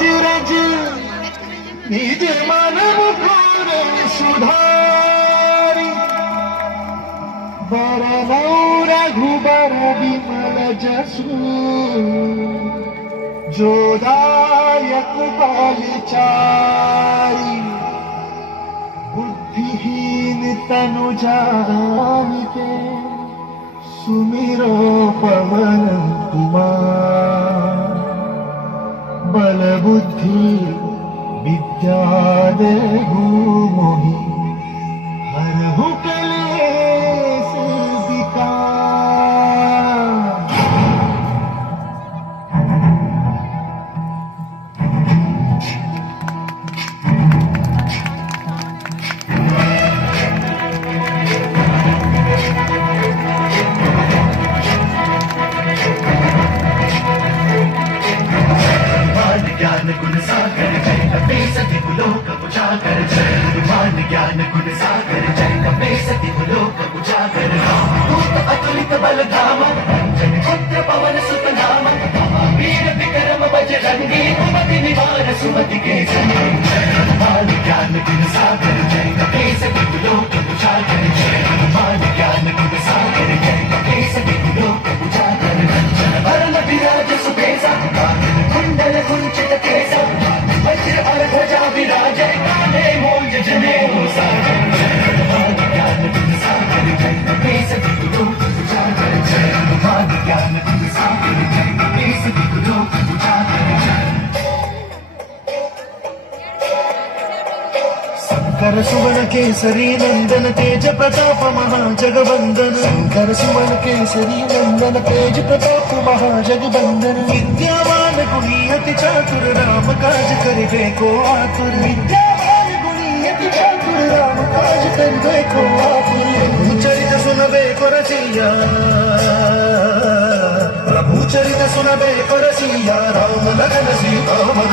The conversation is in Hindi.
चिरज निज मानव घोर सुधारी बरनौ रघुबर विमल जसु जोदायक बलचारी बुद्धिहीन तनु जानिके सुमिरो पवन कुमार बल बुद्धि विद्या देहु मोहि हरहु कलेश विकार। ज्ञान गुण सागर जय कपे सति लोक उजागर जय हनुमान ज्ञान गुण सागर जय कपे सति लोक उजागर भूत अतुलित बल धाम जन पुत्र पवन सुत नाम वीर विक्रम बजरंगी कुमति निवार सुमति के संगी जय हनुमान ज्ञान गुण सागर जय कपे सति लोक उजागर जय हनुमान ज्ञान गुण सागर जय कपे सति लोक उजागर जन वरण विराज सुबेसा कुंडल कुंचित केसा वज्र और ध्वजा विराजे काले मोज जनेऊ सागर जय हनुमान ज्ञान गुण सागर जय कपे सति लोक उजागर जय हनुमान ज्ञान गुण सागर जय कपे सति लोक उजागर शंकर सुवन केसरी नंदन तेज प्रताप महाजगवंदन शंकर सुवन केसरी नंदन तेज प्रताप महाजगवंदन विद्यावान गुणी अति चातुर राम काज करिबे को आतुर विद्यावान गुणी अति चातुर राम काज करिबे को आतुर प्रभु चरित सुनबे को रसिया प्रभु चरित सुनबे को रसिया राम लगन सीता मन